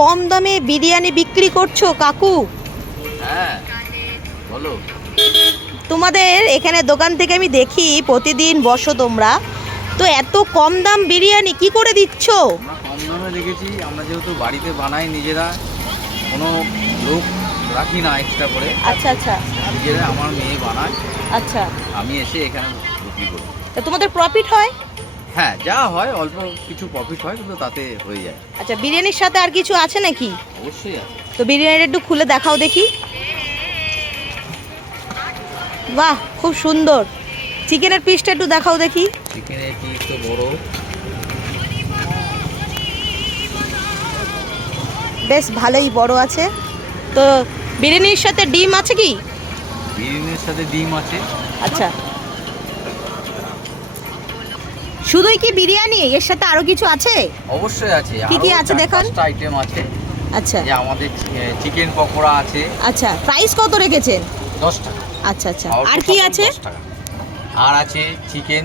কম দামে বিরিয়ানি বিক্রি করছো কাকু? হ্যাঁ বলো। তোমাদের এখানে দোকান থেকে আমি দেখি প্রতিদিন বসো তোমরা, তো এত কম দাম বিরিয়ানি কি করে দিচ্ছ? আমরা কম দামে রেখেছি, আমরা যেহেতু বাড়িতে বানাই নিজেরা, কোনো লোক রাখি না এক্সট্রা করে। আচ্ছা আচ্ছা নিজেরা আমার মেয়ে বানায়, আচ্ছা। আমি এসে এখানে বিক্রি করি। তা তোমাদের প্রফিট হয়? হ্যাঁ যা হয় অল্প কিছু প্রফিট হয়, কিন্তু তাতে হয়ে যায়। আচ্ছা, বিরিয়ানির সাথে আর কিছু আছে নাকি? অবশ্যই আছে। তো বিরিয়ানিটা একটু খুলে দেখাও দেখি। বাহ, খুব সুন্দর। চিকেনের পিসটা একটু দেখাও দেখি। চিকেনের পিস তো বড়, বেশ ভালোই বড় আছে। তো বিরিয়ানির সাথে ডিম আছে কি? বিরিয়ানির সাথে ডিম আছে। আচ্ছা, শুধুই কি বিরিয়ানি, এর সাথে আরো কিছু আছে? অবশ্যই আছে। কি কি আছে দেখান। আইটেম আছে। আচ্ছা যে আমাদের চিকেন পকোড়া আছে। আচ্ছা, প্রাইস কত রেখেছেন? 10 টাকা। আচ্ছা আচ্ছা, আর কি আছে? 10 টাকা। আর আছে চিকেন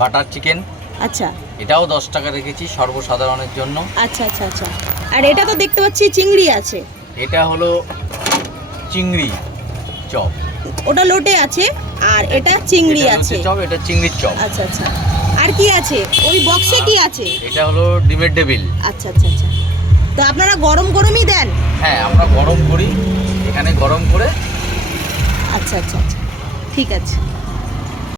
বাটার চিকেন, আচ্ছা এটাও 10 টাকা রেখেছি সর্বসাধারণের জন্য। আচ্ছা আচ্ছা আচ্ছা। আর এটা তো দেখতে পাচ্ছি চিংড়ি আছে। এটা হলো চিংড়ি চপ। ওটা লোটে আছে, আর এটা চিংড়ি এটা আছে। হচ্ছে চপ, এটা চিংড়ির চপ। আচ্ছা আচ্ছা। আর কি আছে ওই বক্সে, কি আছে? এটা হলো ডিমের টেবিল। আচ্ছা আচ্ছা আচ্ছা। তো আপনারা গরম গরমই দেন? হ্যাঁ আমরা গরম করি, এখানে গরম করে। আচ্ছা আচ্ছা আচ্ছা, ঠিক আছে।